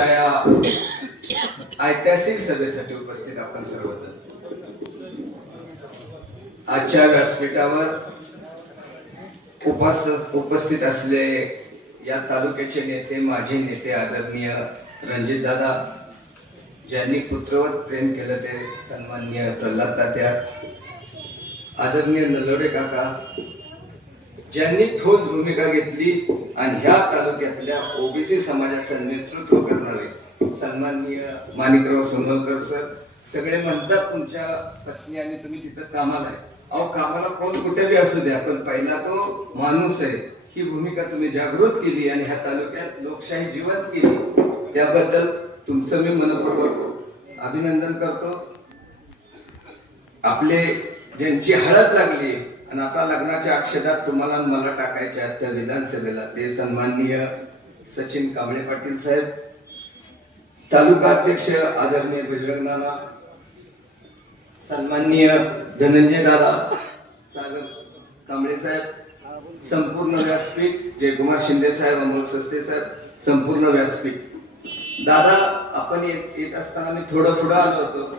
आजच्या या ऐतिहासिक सभेसाठी उपस्थित आपण सर्वजण. आजच्या व्यासपीठावर उपस्थित उपस्थित असले या तालुक्याचे नेते माजी नेते आदरणीय रणजित दादा ज्यांनी पुत्रवत प्रेम केलं ते सन्माननीय प्रल्हाद तात्या आदरणीय नलोडे काका ज्यांनी ठोस भूमिका घेतली आणि ह्या तालुक्यातल्या ओबीसी समाजाचं नेतृत्व करणारे सन्माननीय माणिकराव सोनवकर सर सगळे म्हणतात तुमच्या पत्नी आणि तुम्ही तिथं कामाला आहे. अहो कामाला कोण कुठे बी असू द्या पण पहिला तो माणूस आहे. ही भूमिका तुम्ही जागृत केली आणि ह्या तालुक्यात लोकशाही जिवंत केली. त्याबद्दल तुमचं मी मनपूर्वक अभिनंदन करतो. आपले ज्यांची हळद लागली आणि आता लग्नाच्या अक्षदात तुम्हाला मला टाकायच्या आहेत त्या विधानसभेला. ते सन्माननीय सचिन कांबळे पाटील साहेब तालुका अध्यक्ष आदरणीय बजरंग नाना सन्माननीय धनंजय दादा सागर कांबळे साहेब संपूर्ण व्यासपीठ जयकुमार शिंदे साहेब अमोल सस्ते साहेब संपूर्ण व्यासपीठ. दादा आपण येत येत असताना मी थोडं पुढं आलो होतो.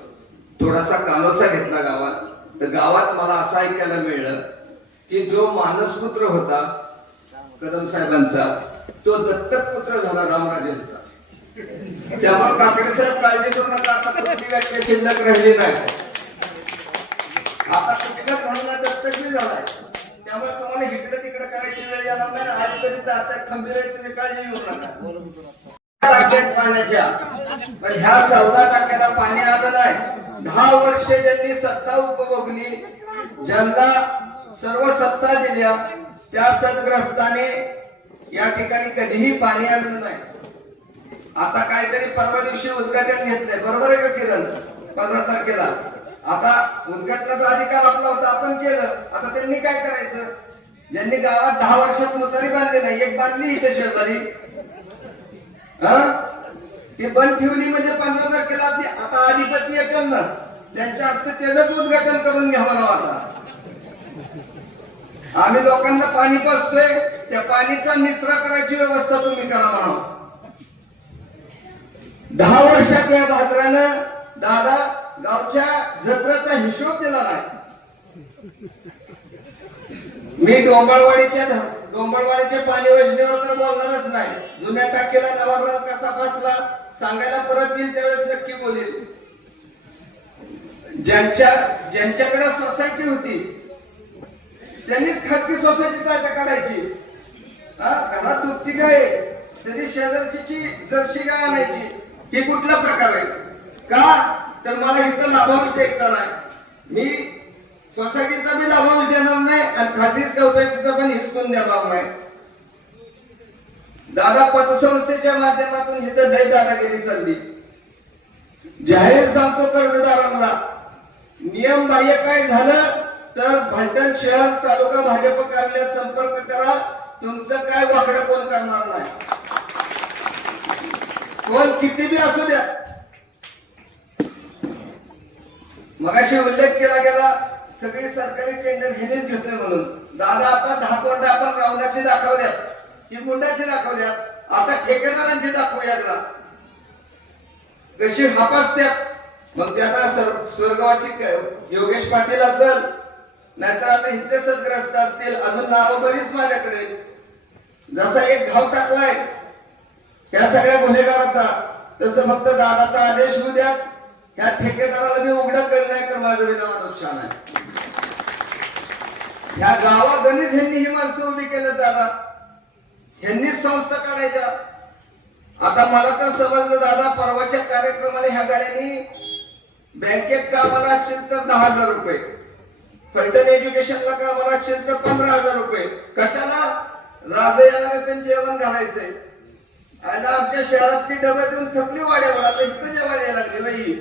थोडासा कानोसा घेतला गावात. तर गावात मला असं ऐकायला मिळलं की जो मानसपुत्र होता कदम साहेबांचा तो दत्तक पुत्र झाला रामराजेंचा. त्यामुळे काकडे साहेब काळजी करू नका आता व्याख्या शिल्लक राहिली नाही. आता कुठल्या म्हणून दत्तक मी झालाय त्यामुळे तुम्हाला इकडे तिकडे करायची वेळ येणार नाही आज कधी आता खंबीराची काळजी घेऊ नका. राज्यात पाण्याच्या पण ह्या चौदा टक्क्याला पाणी आलं नाही. दहा वर्ष ज्यांनी सत्ता उपभोगली ज्यांना सर्व सत्ता दिल्या त्या सदग्रस्ताने या ठिकाणी कधीही पाणी आणलं नाही. आता काहीतरी परवा दिवशी उद्घाटन घेतलंय. बरोबर आहे का किरण? पंधरा तारखेला. आता उद्घाटनाचा अधिकार आपला होता आपण केलं. आता त्यांनी काय करायचं? ज्यांनी गावात दहा वर्षात मुतारी बांधली नाही एक बांधली इथे शेजारी. हा? ती बंद ठेवली म्हणजे पंधरा तारखेला ती आता अधिपती येतील ना त्यांच्या हस्ते त्याच उद्घाटन करून घ्यावं आता. आम्ही लोकांना पाणी पाजतोय त्या पाणीचा निचरा करायची व्यवस्था तुम्ही करा म्हणा दहा वर्षात या भाद्रानं दादा गावच्या जत्राचा हिशोब दिला नाही. मी डोंबळवाडीच्या डोंबळवाडीच्या पाणी योजनेवर तर बोलणारच नाही. जुन्या टाकेला नवा रंग कसा बसला सांगायला परत येईल त्यावेळेस नक्की बोलेल. ज्यांच्या ज्यांच्याकडे सोसायटी होती त्यांनीच खाजगी सोसायटी काय काढायची हा घरात दुपती गाय त्याची शेजारची जर्शी गाय आणायची? ही कुठला प्रकार आहे? का? तर मला इथं लाभांश द्यायचा नाही मी सोसायटीचा बी लाभांश देणार नाही आणि खाजगी सोसायटीचा पण हिसकून देणार नाही. दादा पतसंस्थेच्या माध्यमातून इथं लय दादागिरी चालली. जाहीर सांगतो कर्जदारांना नियम बाह्य काय झालं तर भांडण शहर तालुका भाजप कार्यालयात संपर्क करा. तुमचं काय वाकडं कोण करणार नाही? कोण किती बी असू द्या. मगाशी उल्लेख केला गेला सगळी सरकारी टेंडर घेणेच घेतोय म्हणून. दादा आता दहा कोंड आपण रावणाची दाखवल्यात गुंडाची दाखवल्यात आता ठेकेदारांचे दाखवूया एकदा. कशी हापासत्यात मग ते आता स्वर्गवासी योगेश पाटील असेल नाहीतर आता इथे सदग्रस्त असतील अजून नावं बरीच माझ्याकडे. जसा एक घाव टाकलाय या सगळ्या गुन्हेगाराचा तसं फक्त दादाचा आदेश होऊ द्या. त्या ठेकेदाराला मी उघडं केलं नाही तर माझं विनामा नुकसान आहे. या गावागणित ह्यांनी ही माणसं उभी केलं दादा. ह्यांनीच संस्था काढायच्या. आता मला तर समजलं दादा परवाच्या कार्यक्रमाला ह्या गाड्यांनी बँकेत कामाला असतील तर दहा हजार रुपये. फलटण एज्युकेशनला कामाला असतील तर पंधरा हजार रुपये. कशाला? राजा याला त्यांनी जेवण घालायचंय. आणि आमच्या शहरातली डब्यातून थकली वाड्यावर. आता इतकं जेवायला यायला लागले बाई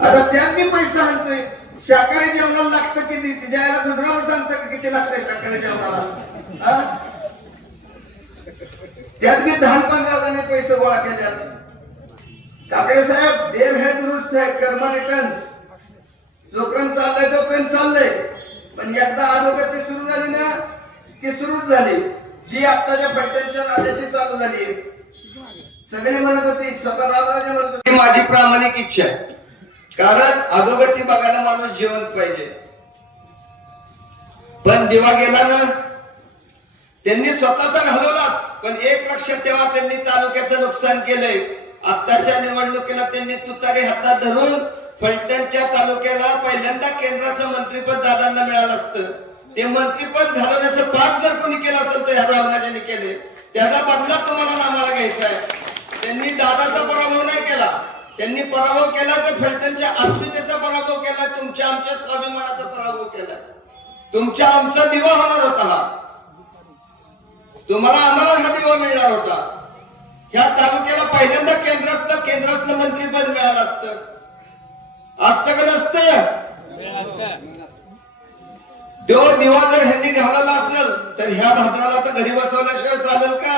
आता त्यात मी पैसा आणतोय. शाकाहारी जेवणाला लागतं किती तिच्या आईला गुजराला सांगतं किती लागतंय शाकाहारी जेवणाला. त्यात मी दहा पंधरा जणी पैसे गोळा केले काकडे साहेब देव हे दुरुस्त आहे कर्म रिटर्न जोपर्यंत चाललंय तोपर्यंत चाललंय. पण एकदा आरोग्याची सुरू झाली ना ती सुरूच झाली. जी आत्ताच्या पट्ट्यांच्या राजाची चालू झाली. सगळे म्हणत होते स्वतः रामराजे म्हणत होते माझी प्रामाणिक इच्छा आहे. कारण अधोगती बघायला माणूस जिवंत पाहिजे. पण दिवा गेला ना त्यांनी स्वतःचा घालवलाच. पण एक लक्षात ठेवा त्यांनी तालुक्याचं नुकसान केलंय. आत्ताच्या निवडणुकीला त्यांनी तुतारी हातात धरून फलटणच्या तालुक्याला पहिल्यांदा केंद्राचं मंत्रीपद दादांना मिळालं असतं. ते मंत्रीपद घालवण्याचं पाप जर कोणी केलं असेल तर ह्या रामराजांनी केले त्याचा बदला तुम्हाला आम्हाला घ्यायचा आहे. त्यांनी दादाचा पराभव नाही केला. त्यांनी पराभव केला तर फलटणच्या अस्मितेचा पराभव केला तुमच्या आमच्या स्वाभिमानाचा पराभव केला. तुमच्या आमचा दिवा होणार होता हा. तुम्हाला आम्हाला हा दिवा मिळणार होता. ह्या तालुक्याला पहिल्यांदा केंद्रातलं केंद्रातलं मंत्रीपद मिळालं असतं. असतं का नसतं? तो दिवा जर ह्यांनी घालायला असेल तर ह्या भाजनाला तर घरी बसवल्याशिवाय चालेल का?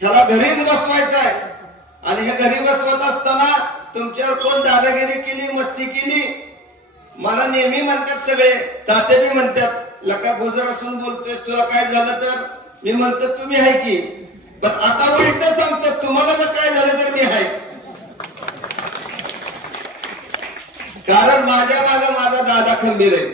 ह्याला घरीच बसवायचं आहे आणि हे घरी बसवत असताना तुमच्यावर कोण दादागिरी केली मस्ती केली? मला नेहमी म्हणतात सगळे ताते बी म्हणतात लका गुजर असून बोलतोय तुला काय झालं तर? मी म्हणतो तुम्ही आहे की. पण आता उलट सांगतो तुम्हाला जर काय झालं तर मी आहे. कारण माझ्या मागे माझा दादा खंबीर आहे.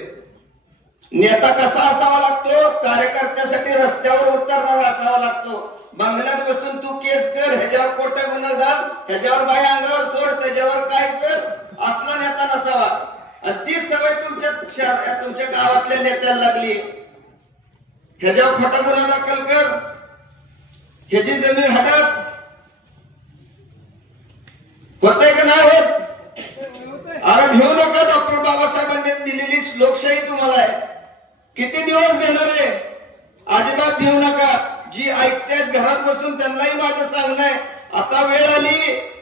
नेता कसा असावा लागतो? कार्यकर्त्यासाठी रस्त्यावर उतरणारा असावा लागतो. मंगलात बसून तू केस कर ह्याच्यावर कोटा गुन्हा घाल ह्याच्यावर बाई अंगावर सोड त्याच्यावर काय कर? असला नेता नसावा. आणि ती सवय तुमच्या तुमच्या गावातल्या नेत्याला लागली. ह्याच्यावर खोटा गुन्हा दाखल कर. ह्याची जमीन हटत होतंय का नाही होत? अरे घेऊ नका डॉक्टर बाबासाहेबांनी दिलेली लोकशाही तुम्हाला आहे. किती दिवस घेणार आहे? अजिबात घेऊ नका. जी ऐकतायत घरात बसून त्यांनाही माझं सांगणं आहे आता वेळ आली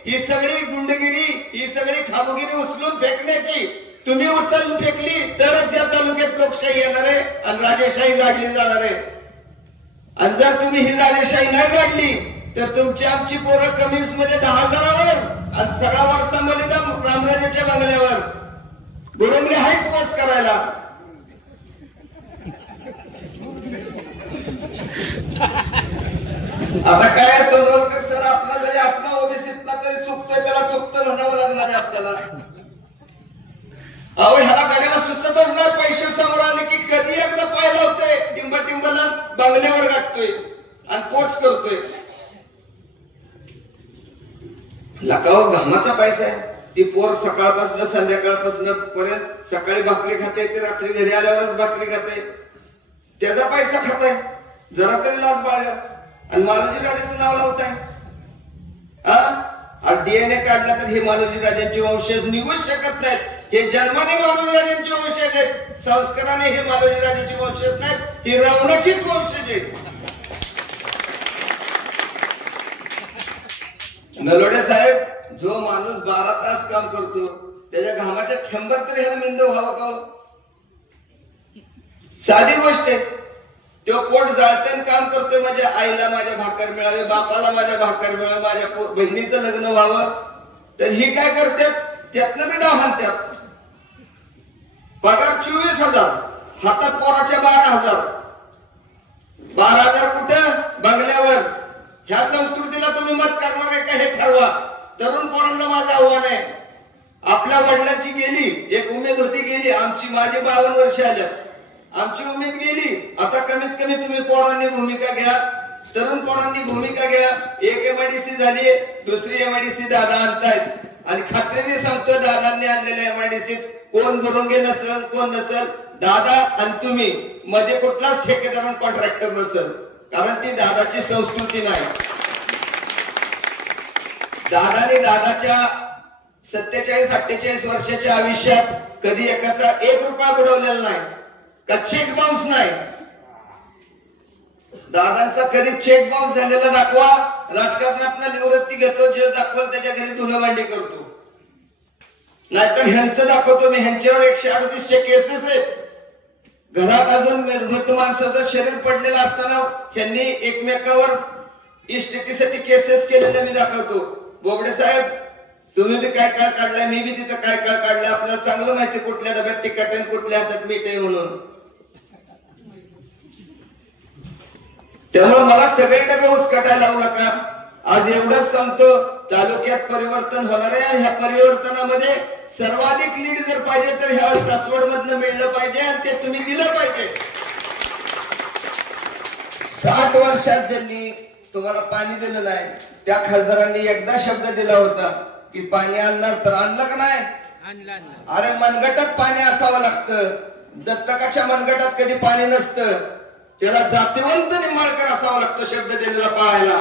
ही सगळी गुंडगिरी ही सगळी खामगिरी उचलून फेकण्याची. तुम्ही उचलून फेकली तरच या तालुक्यात लोकशाही येणार आहे आणि राजेशाही गाडली जाणार आहे. आणि जर तुम्ही ही राजेशाही नाही गाडली तर तुमची आमची पोरं कमीच म्हणजे दहा हजारावर आणि सगळा वारसा बलिदान बंगल्यावर. बुरुंगले हाच पास करायला. आता काय सोनवलकर सर आपला जरी आपला ओबीसीतला तरी चुकतोय त्याला चुकतोय म्हणावं लागणार आहे आपल्याला. अहो ह्याला गड्याला सुचतच नाही पैसे समोर आले की कधी एकदा पाय लावतोय टिंब टिंबला बंगल्यावर गाठतोय आणि पोच करतोय. लकाव घामाचा पैसा आहे. ती पोर सकाळपासून संध्याकाळपासून परत सकाळी भाकरी खाते ते रात्री घरी आल्यावरच भाकरी खाते. त्याचा पैसा खाताय. जरा तरी लाच बाळगा. आणि मालोजी राजाचं नाव लावताय. डीएनए काढला तर हे मालोजी राजांचे वंशज निघूच शकत नाहीत. हे जन्माने मालोजी राजांचे वंशज आहेत. संस्काराने हे मालोजी राजाचे वंशज नाहीत. हे रावणाचीच वंशज आहेत. नलोडे साहेब जो माणूस बारा तास काम करतो त्याच्या घामाच्या शंभर तरी ह्याला मेंदू व्हावं का हो? साधी गोष्ट आहे. तो पोट जाळतेन काम करतोय माझ्या आईला माझ्या भाकर मिळावे बापाला माझ्या भाकर मिळावे माझ्या बहिणीचं लग्न व्हावं तर ही काय करतात? त्यातनं बी डाव म्हणतात पगार चोवीस हजार हातात पोराचे बारा हजार. बारा हजार कुठं? बंगल्यावर. ह्या संस्कृतीला तुम्ही मत करणार आहे का हे ठरवा. तरुण पोरांना माझं आव्हान आहे. आपल्या वडिलांची गेली एक उमेद होती गेली आमची माझी बावन्न वर्ष आल्यात. आमची उमेद गेली. आता कमीत कमी तुम्ही पोरांनी भूमिका घ्या. तरुण पोरांनी भूमिका घ्या. एक एमआयडीसी झाली दुसरी एमआयडीसी दादा आणतायत. आणि खात्रीने सांगतो दादांनी आणलेल्या एमआयडीसी कोण दुरुंगे नसल कोण नसल? दादा आणि तुम्ही. मध्ये कुठलाच ठेकेदार कॉन्ट्रॅक्टर नसल. कारण ती दादाची संस्कृती नाही. दादाने दादाच्या सत्तेचाळीस अठ्ठेचाळीस वर्षाच्या आयुष्यात कधी एकाचा एक रुपया बुडवलेला नाही. का चेक बाउन्स नाही? दादांचा कधी चेक बाउन्स झालेला दाखवा. राजकारणात निवृत्ती घेतो जे दाखवल त्याच्या घरी धुणं करतो. नाहीतर ह्यांचं दाखवतो मी ह्यांच्यावर एकशे अडतीसशे केसेस आहेत. घरात अजून मृत माणसाचं शरीर पडलेलं असताना ह्यांनी एकमेकावर स्थितीसाठी केसेस केलेल्या मी दाखवतो. बोबडे साहेब तुम्ही बी काय काळ काढलाय मी बी तिथं काय काळ काढलं आपल्याला चांगलं माहिती कुठल्या डब्यात तिकट आहे कुठल्या हातात मीठ आहे म्हणून. त्यामुळे मला सगळे डबे उचकटायला लावू नका. आज एवढंच सांगतो तालुक्यात परिवर्तन होणार आहे ह्या परिवर्तनामध्ये सर्वाधिक लीड जर पाहिजे तर ह्या सासवड मधनं मिळलं पाहिजे आणि ते तुम्ही दिलं पाहिजे. साठ वर्षात ज्यांनी तुम्हाला पाणी दिलेलं आहे त्या खासदारांनी एकदा शब्द दिला होता की पाणी आणणार तर आणलं का नाही? अरे मनगटात पाणी असावं लागतं. दत्तकाच्या मनगटात कधी पाणी नसतं. त्याला जातीवंत निंबाळकर असावं लागतं शब्द दिलेला पाळायला.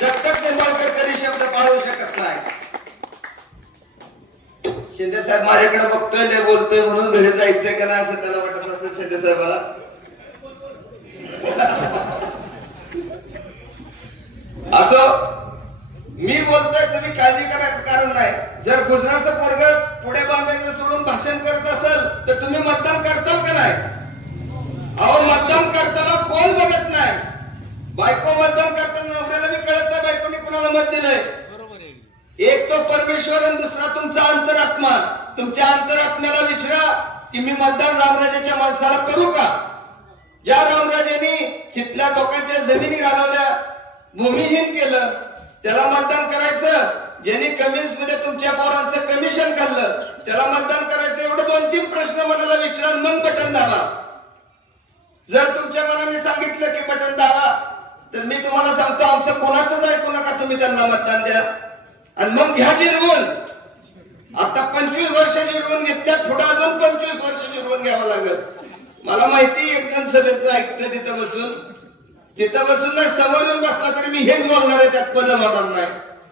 दत्तक निंबाळकर कधी शब्द पाळू शकत नाही. शिंदे साहेब माझ्याकडे बघतोय नाही बोलतोय म्हणून घरी जायचंय का नाही असं त्याला वाटत नसेल शिंदे साहेबाला असो मी बोलतोय तुम्ही काळजी करायचं कारण नाही जर गुजरातचं वर्ग पुढे बांधायचं सोडून भाषण करत असेल तर तुम्ही मतदान करताल का नाही अहो मतदान करताना कोण बघत नाही बायको मतदान करताना नवऱ्याला मी कळत नाही बायकोनी कुणाला मत दिलंय बरोबर आहे एक तो परमेश्वर आणि दुसरा तुमचा अंतरात्मा तुमच्या अंतरात्म्याला विचारा की मी मतदान रामराजेच्या माणसाला करू का? या रामराजेने तिथल्या लोकांच्या जमिनी घालवल्या भूमिहीन केलं त्याला मतदान करायचं ज्यांनी कमिन्समध्ये तुमच्या पोरांचं कमिशन काढलं त्याला मतदान करायचं एवढं दोन तीन प्रश्न मनाला विचारा मन बटन दाबा. जर तुमच्या मनाने सांगितलं की बटन दाबा तर मी तुम्हाला सांगतो आमचं कोणाचंच ऐकू नका तुम्ही त्यांना मतदान द्या. आणि मग घ्या जिरवून. आता पंचवीस वर्ष निवडून घेतल्या पुढे अजून पंचवीस वर्ष निवडून घ्यावं लागत मला माहिती आहे, एकदम सभेतलं ऐकलं तिथं बसून. तिथं बसून नाही समोर बसला तरी मी हेच बोलणार आहे त्यात पण होणार नाही.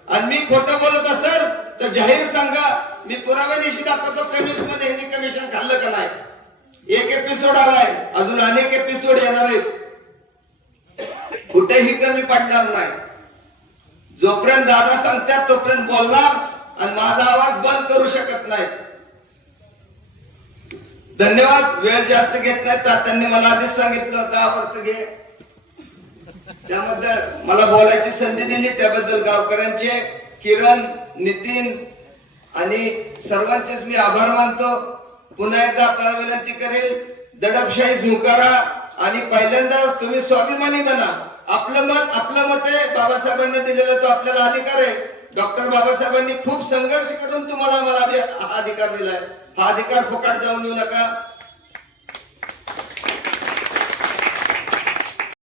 आणि मी खोटं बोलत असेल तर जाहीर सांगा मी पुराव्या दिवशी दाखवतो कमिशनमध्ये हिंदी कमिशन खाल्लं का नाही? एक एपिसोड आलाय अजून अनेक एपिसोड येणार आहेत. कुठेही कमी पडणार नाही. जोपर्यंत दादा सांगतात तोपर्यंत बोलणार. आणि माझा आवाज बंद करू शकत नाही. धन्यवाद वेळ जास्त घेत नाही तात्यांनी मला आधीच सांगितलं होतं आवडतं घे. त्याबद्दल मला बोलायची संधी दिली त्याबद्दल गावकऱ्यांचे किरण नितीन आणि सर्वांचेच मी आभार मानतो. पुन्हा एकदा आपल्याला विनंती करेल दडपशाही झुंकारा आणि पहिल्यांदा तुम्ही स्वाभिमानी बना. आपलं मत आपलं मत आहे बाबासाहेबांनी दिलेला तो आपल्याला अधिकार आहे. डॉक्टर बाबासाहेबांनी खूप संघर्ष करून तुम्हाला मला हा अधिकार दिलाय. हा अधिकार फुकाट जाऊन येऊ नका.